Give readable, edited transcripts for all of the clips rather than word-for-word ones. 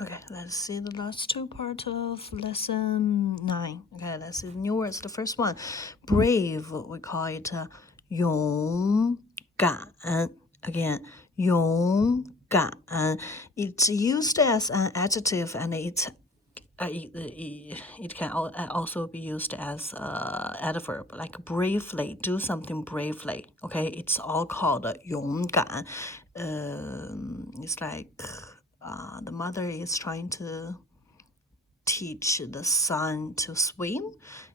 Okay, let's see the last two parts of lesson 9. Okay, let's see the new words. The first one, brave, we call it 勇敢. Again, 勇敢. It's used as an adjective and it can also be used as adverb, like bravely, do something bravely. Okay, it's all called 勇敢. It's like the mother is trying to teach the son to swim,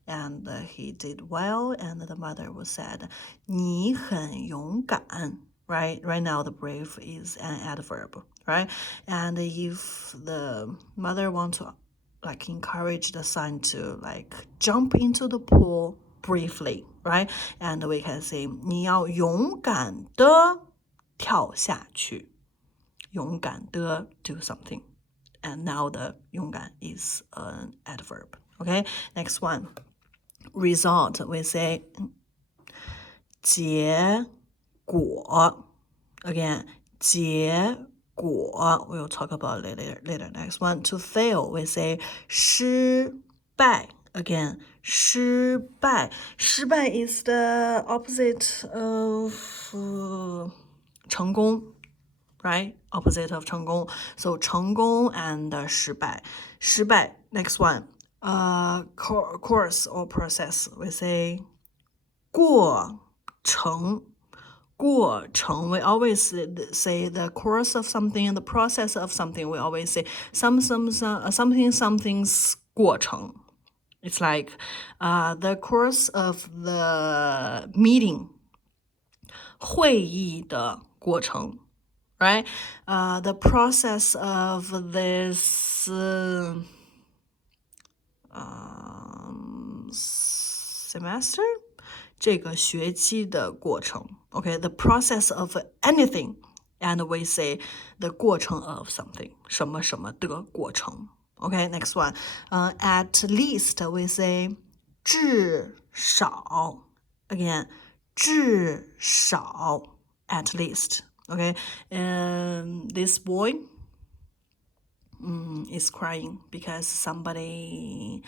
and he did well, and the mother was said, 你很勇敢. Right now the brave is an adverb, right? And if the mother wants to like encourage the son to like jump into the pool briefly, right? And we can say 你要勇敢的跳下去，勇敢的 do something. And now the 勇敢 is an adverb. Okay, next one. Result, we say 结果. Again, 结果. We'll talk about it later. Next one. To fail, we say 失败. Again, 失败. 失败 is the opposite of 成功. Right? Opposite of 成功. So 成功 and 失败. 失败. Next one. Course or process. We say 过程. 过程. We always say the course of something and the process of something. We always say something's 过程. It's like the course of the meeting. 会议的过程. Right? The process of this semester? 这个学期的过程. Okay, the process of anything. And we say the 过程 of something. 什么什么的过程. Okay, next one. At least, we say 至少. Again, 至少. At least. Okay, this boy is crying because somebody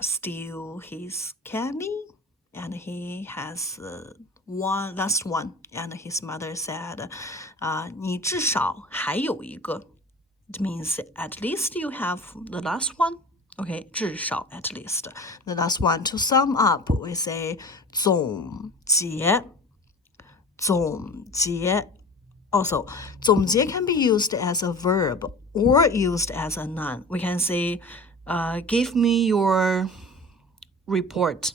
steal his candy, and he has last one, and his mother said, 你至少还有一个. It means at least you have the last one. Okay, 至少 at least. The last one, to sum up, we say 总结. 总结. Also, 总结 can be used as a verb or used as a noun. We can say, give me your report,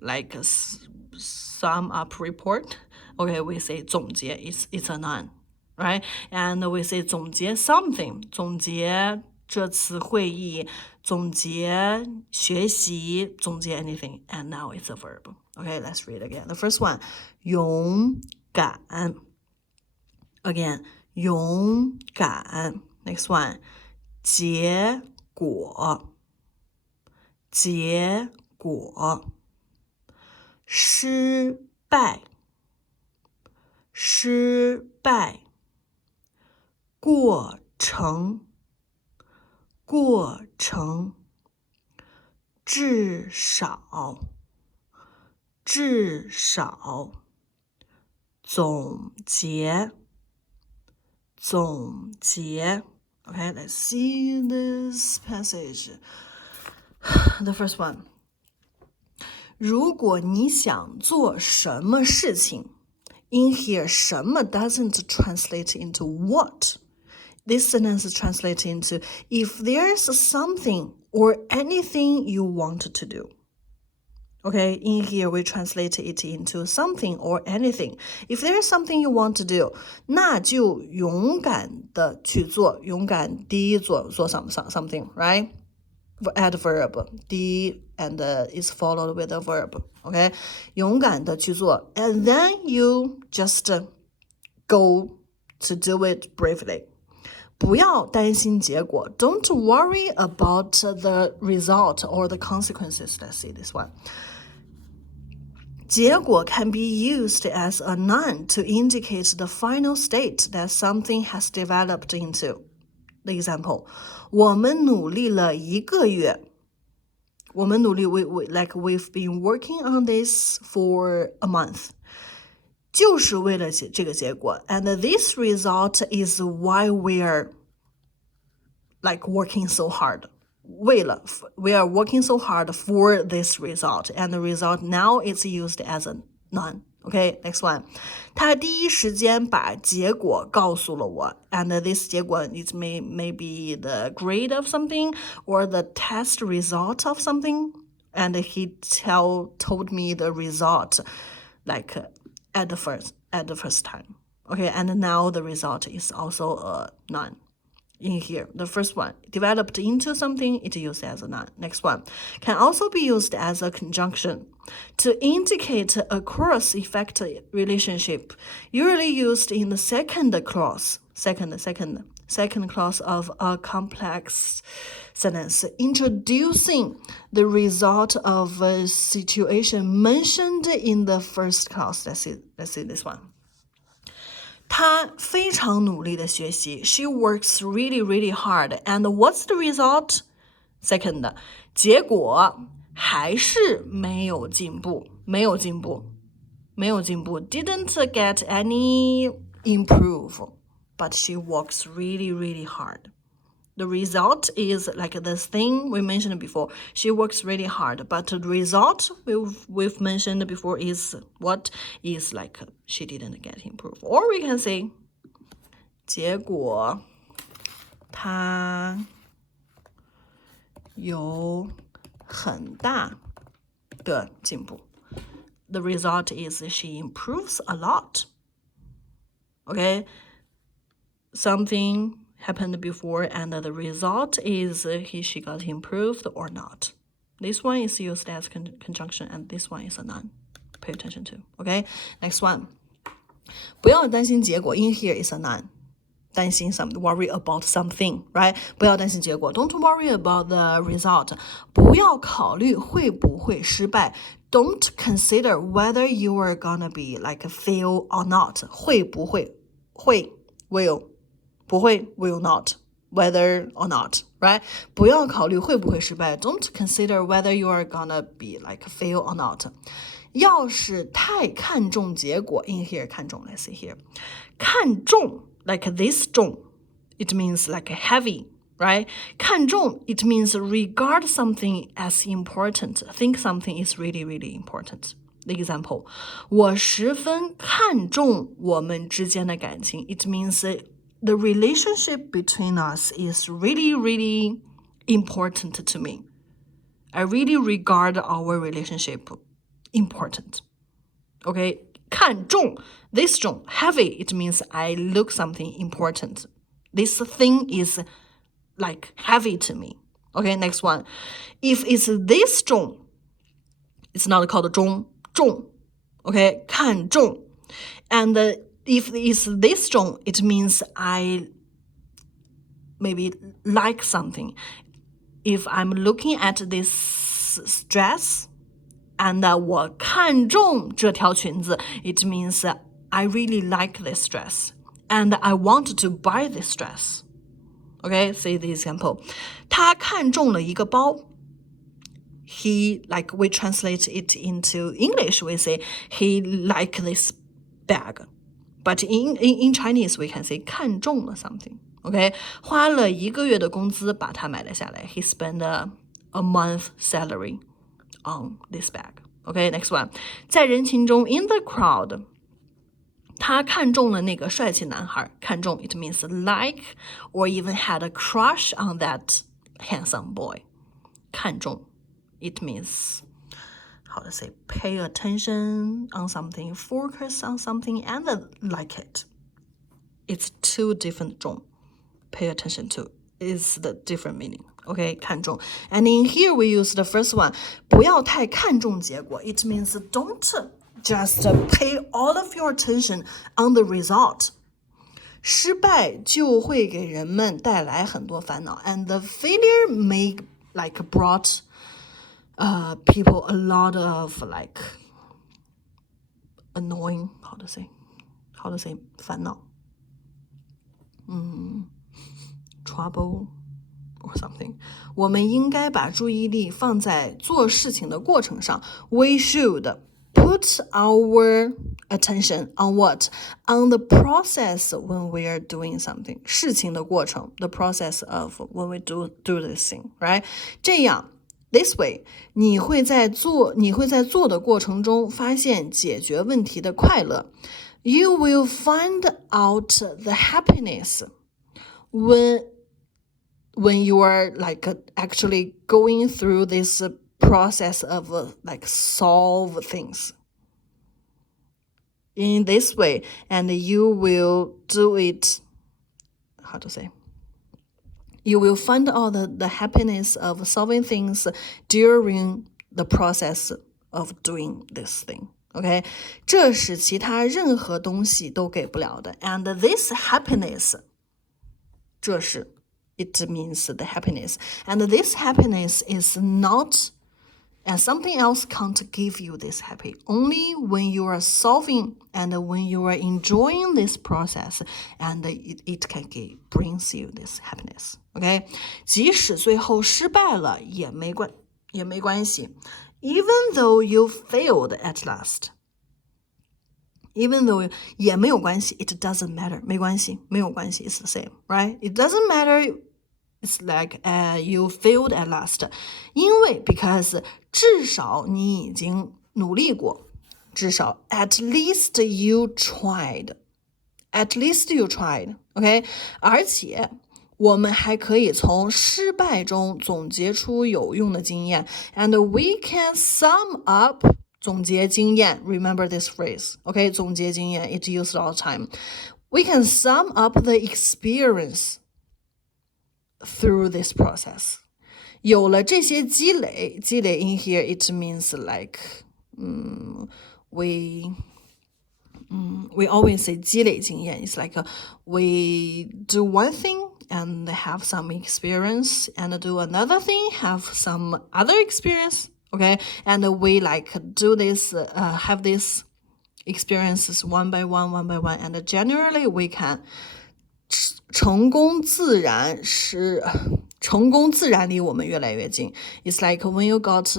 like a sum up report. Okay, we say 总结, it's a noun, right? And we say 总结 something, 总结这次会议, 总结学习, 总结 anything, and now it's a verb. Okay, let's read again. The first one, 勇敢. Again, 勇敢. Next one, 结果. 结果. 失败. 失败. 过程. 过程. 至少. 至少. 总结. 总结. Okay, let's see this passage. The first one. 如果你想做什么事情, in here 什么 doesn't translate into what. This sentence translates into if there's something or anything you want to do. Okay, in here we translate it into something or anything. If there's something you want to do, 那就勇敢的去做，勇敢地做 something, right? Adverb, and is followed with a verb. Okay, 勇敢的去做, and then you just go to do it bravely. 不要担心结果. Don't worry about the result or the consequences. Let's see this one. 结果 can be used as a noun to indicate the final state that something has developed into. The example, 我们努力了1个月。我们努力 we've been working on this for a month. 就是为了这个结果 and this result is why we're working so hard. 为了 we are working so hard for this result, and the result now is used as a noun. Okay, next one. 他第一时间把结果告诉了我 and this 结果 it may be the grade of something or the test result of something, and he told me the result at the first time. Okay, and now the result is also a noun. In here, the first one, developed into something, it's used as a noun. Next one, can also be used as a conjunction to indicate a cause-effect relationship, usually used in the second clause of a complex sentence, introducing the result of a situation mentioned in the first clause. Let's see this one. 她非常努力的学习 She works really, really hard. And what's the result? Second, 结果还是没有进步 Didn't get any improve. But she works really, really hard. The result is like this thing we mentioned before. She works really hard, but the result we've mentioned before is what is like she didn't get improved. Or we can say 结果她有很大的进步. The result is she improves a lot. Okay? Something happened before and the result is she got improved or not. This one is used as conjunction and this one is a noun. Pay attention to. Okay, next one. 不要担心结果 in here is a noun. 担心 worry about something, right? 不要担心结果 Don't worry about the result. 不要考虑会不会失败 Don't consider whether you are gonna be fail or not. 会不会 will 不会 will not, whether or not, right? 不要考虑会不会失败 Don't consider whether you are gonna be fail or not. 要是太看重结果 in here 看重 let's see here. 看重 this 重 it means heavy, right? 看重 it means regard something as important. Think something is really, really important. The example, 我十分看重我们之间的感情 It means the relationship between us is really, really important to me. I really regard our relationship important. Okay, 看重 this 重 heavy, it means I look something important. This thing is heavy to me. Okay, next one. If it's this 重, it's not called 重 Okay, 看重 and if it's this 重 it means I maybe like something. If I'm looking at this dress and 我看重这条裙子 it means I really like this dress and I want to buy this dress. Okay, see the example. 他看中了一个包He, we translate it into English, we say, he like this bag. But in Chinese, we can say 看中了 something. Okay? 花了1个月的工资把它买了下来 He spent a month salary on this bag. Okay, next one. 在人群中 in the crowd, 他看中了那个帅气男孩看中 it means like or even had a crush on that handsome boy. 看中 it means, how to say, pay attention on something, focus on something, and like it. It's two different 重 pay attention to is the different meaning. Okay, 看重 and in here we use the first one 不要太看重结果 it means don't just pay all of your attention on the result. 失败就会给人们带来很多烦恼 and the failure may brought people a lot of annoying, how to say 烦恼 trouble or something. 我们应该把注意力放在做事情的过程上。We should put our attention on what? On the process when we are doing something. 事情的过程 the process of when we do this thing, right? 这样This way, 你会在做的过程中发现解决问题的快乐。You will find out the happiness when you are like actually going through this process of like solve things in this way, and you will do it. How to say? You will find out the happiness of solving things during the process of doing this thing. Okay, 这是其他任何东西都给不了的。And this happiness, 这是 it means the happiness. And this happiness is not, and something else can't give you this happy. Only when you are solving and when you are enjoying this process, and it can brings you this happiness. Okay? 即使最后失败了也没关系。Even though you failed at last. Even though 也没有关系 it doesn't matter. 没关系 it's the same, right? It doesn't matter. It's like you failed at last. 因为 because 至少你已经努力过，至少 at least you tried. At least you tried, okay? 而且我们还可以从失败中总结出有用的经验 and we can sum up 总结经验 remember this phrase, okay? 总结经验 it's used all the time. We can sum up the experience through this process. 有了这些积累 in here it means like we always say 积累经验 it's like we do one thing and have some experience and do another thing have some other experience, okay? And we like do this have these experiences one by one and generally we can 成功自然离我们越来越近 It's like when you got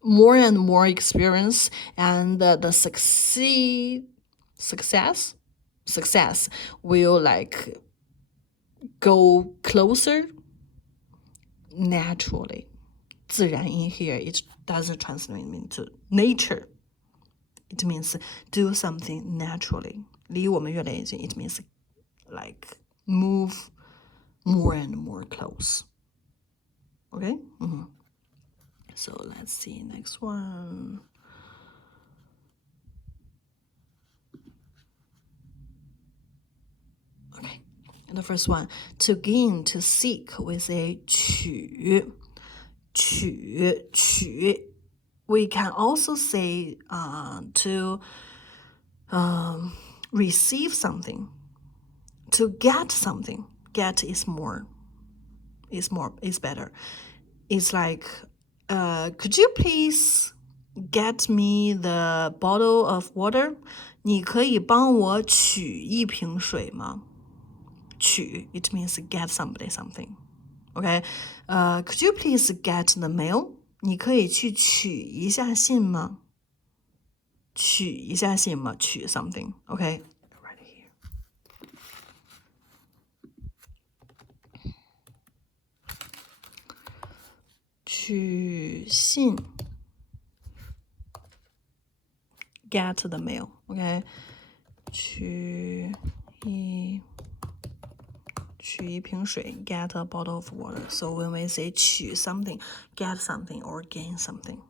more and more experience and the success will like go closer naturally. 自然 in here it doesn't translate into nature. It means do something naturally. 离我们越来越近 it means like move more and more close. Okay? So let's see next one. Okay. And the first one, to gain, to seek, we say 取. We can also say to receive something. To get something, get is better. It's like, could you please get me the bottle of water? 你可以帮我取一瓶水吗？取 it means get somebody something. Okay? Could you please get the mail? 你可以去取一下信吗？取一下信吗？取 something. Okay?取信 get the mail, okay? 取一瓶水 get a bottle of water. So when we say 取 something, get something or gain something.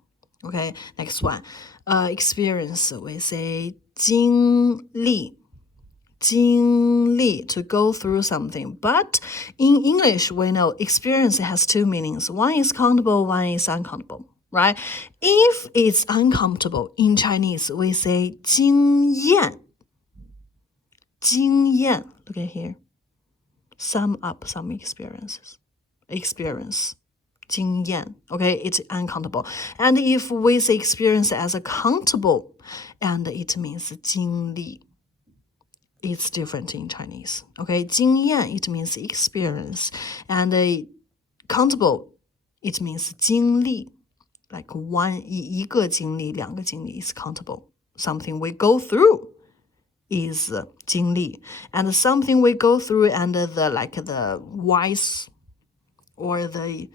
Okay, next one. Experience, we say 经历 to go through something. But in English, we know experience has two meanings. One is countable, one is uncountable, right? If it's uncountable, in Chinese, we say 经验. Look at here. Sum up some experience. 经验, okay? It's uncountable. And if we say experience as a countable, and it means 经历. it's different in Chinese. Okay, 经验 it means experience, and countable it means 经历, like 一个经历两个经历 is countable. Something we go through is 经历, and something we go through and the wise or the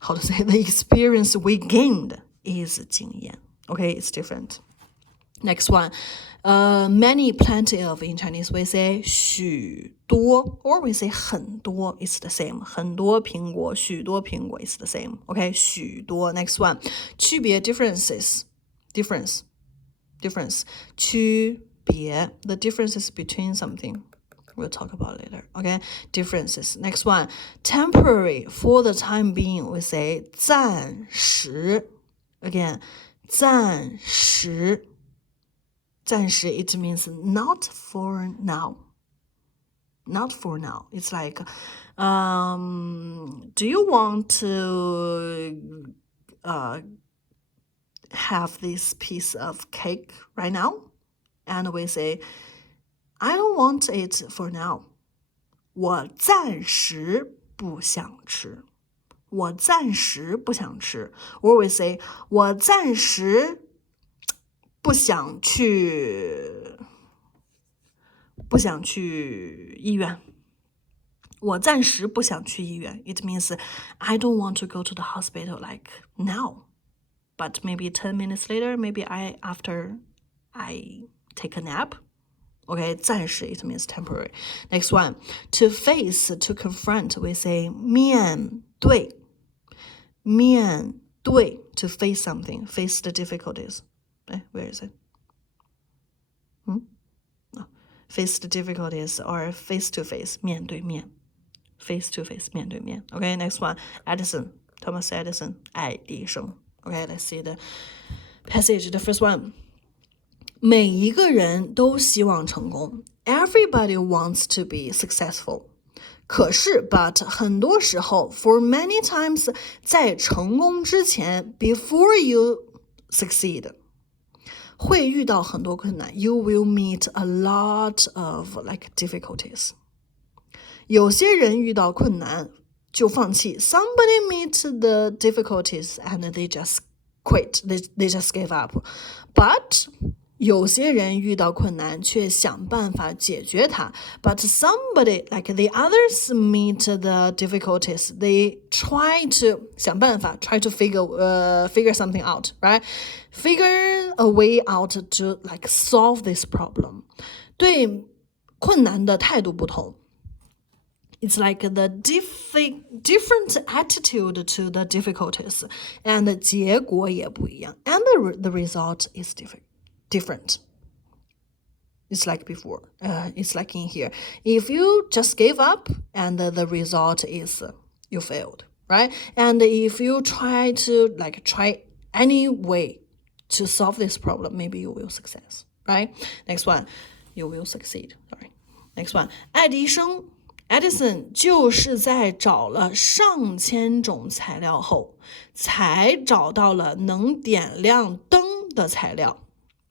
how to say the experience we gained is 经验. Okay, it's different. Next one, many, plenty of in Chinese we say 许多 or we say 很多 it's the same. 很多苹果许多苹果 it's the same. Okay, 许多. Next one, 区别 differences, difference, 区别 the differences between something. We'll talk about it later. Okay, differences. Next one, temporary, for the time being we say 暂时. Again, 暂时it means not for now. Not for now. It's like, do you want to have this piece of cake right now? And we say, I don't want it for now. 我暂时不想吃. 我暂时不想吃. Or we say, 我暂时不想去医院. 我暂时不想去医院. It means I don't want to go to the hospital like now. But maybe 10 minutes later, maybe after I take a nap. Okay, 暂时 it means temporary. Next one, to face, to confront, we say 面对. 面对 to face something, face the difficulties. Where is it? No. Face the difficulties or face to face, 面对面. Face to face, 面对面. Okay, next one, Edison, Thomas Edison, 爱迪生. Okay, let's see the passage. The first one. 每一个人都希望成功. Everybody wants to be successful. 可是 but 很多时候 for many times 在成功之前 before you succeed 会遇到很多困难. You will meet a lot of like difficulties. 有些人遇到困难就放弃. Somebody meet the difficulties and they just quit. They just gave up. But有些人遇到困难却想办法解决它. But somebody, like the others meet the difficulties, they try to 想办法 try to figure something out, right? Figure a way out to like solve this problem. 对困难的态度不同. It's like the different attitude to the difficulties, and 结果也不一样. And the result is different. It's like before. It's like in here. If you just gave up and the result is you failed, right? And if you try any way to solve this problem, maybe you will success, right? Next one, you will succeed. Sorry. Next one, 爱迪生 Edison 就是在找了上千种材料后，才找到了能点亮灯的材料。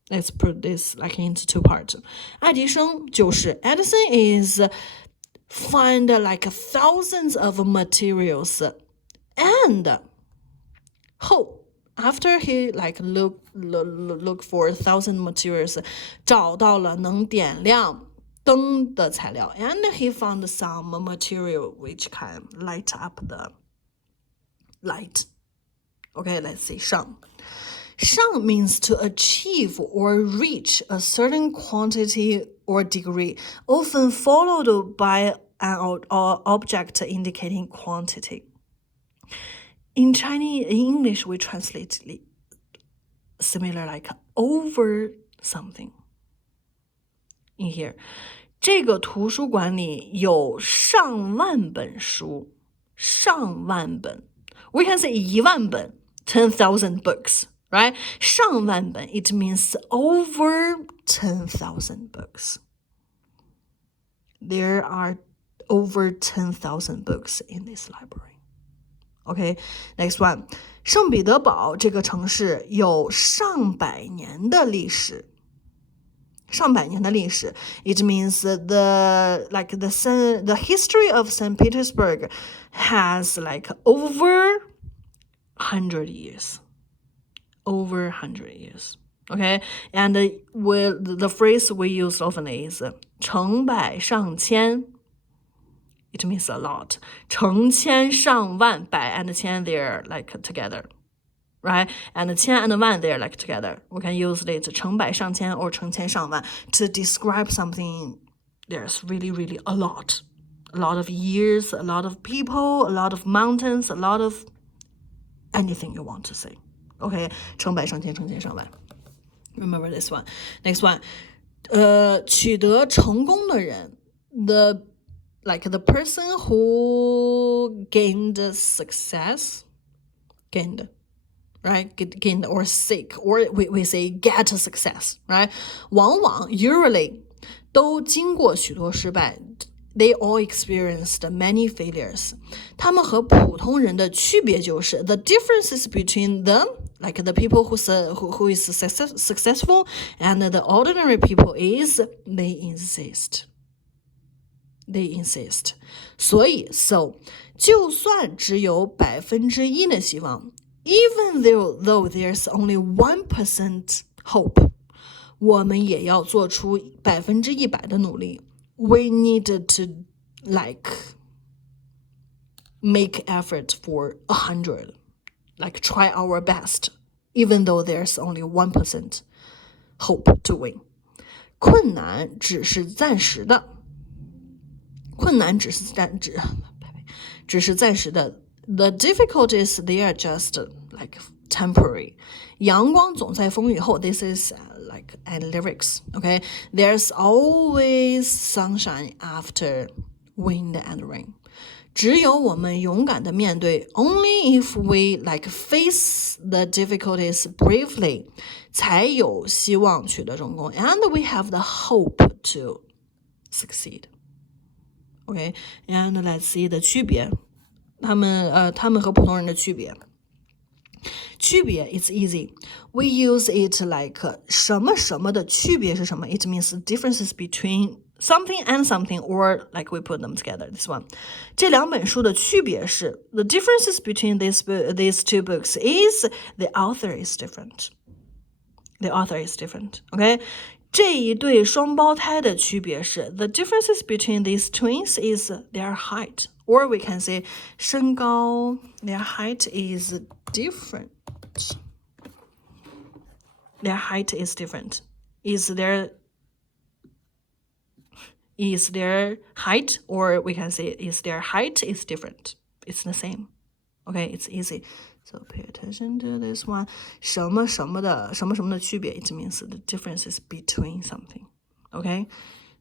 Let's put this like into two parts. 爱迪生就是 Edison is find like thousands of materials and after he like look for 1,000 materials 找到了能点亮灯的材料 and he found some material which can light up the light. Okay, let's see 上 means to achieve or reach a certain quantity or degree, often followed by an object indicating quantity. In Chinese, in English, we translate it similar like over something. In here, 这个图书馆里有上万本书，上万本 We can say 1,000,000本 10,000 books. Right? 上万本 it means over 10,000 books. There are over 10,000 books in this library. Okay, next one. 圣彼得堡这个城市有上百年的历史。上百年的历史 It means the history of St. Petersburg has like over 100 years. Over 100 years. Okay, and the phrase we use often is 成百上千. It means a lot. 成千上万, 百 and 千 they're like together, right? And 千 and 万 they're like together. We can use it 成百上千 or 成千上万 to describe something. There's really a lot of years, a lot of people, a lot of mountains, a lot of anything you want to say. Okay, 成百上千成千上万. Remember this one. Next one. 取得成功的人 the person who gained success, gained, right? Gained or seek, or we say get success, right? 往往 usually 都经过许多失败 They all experienced many failures. 他们和普通人的区别就是 the differences between them, like the people who is successful and the ordinary people is they insist. So 就算只有1%的希望 even though there's only 1% hope, 我们也要做出100%的努力。We need to make effort for 100, try our best, even though there's only 1% hope to win. 困难只是暂时的 The difficulties, they are just temporary. 阳光总在风雨后 This is and lyrics, okay? There's always sunshine after wind and rain. 只有我们勇敢的面对 Only if we face the difficulties bravely 才有希望取得成功 And we have the hope to succeed. Okay, and let's see the 区别他们和普通人的区别 it's easy. We use it 什么什么的区别是什么 It means differences between something and something, or we put them together. This one. 这两本书的区别是 The differences between these two books is the author is different. The author is different. Okay? 这一对双胞胎的区别是 The differences between these twins is their height. Or we can say 身高 their height is different. Their height is different. Is their height, or we can say is their height is different. It's the same. Okay, it's easy. So pay attention to this one. 什么什么的区别 It means the differences between something. Okay,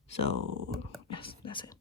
so yes, that's it.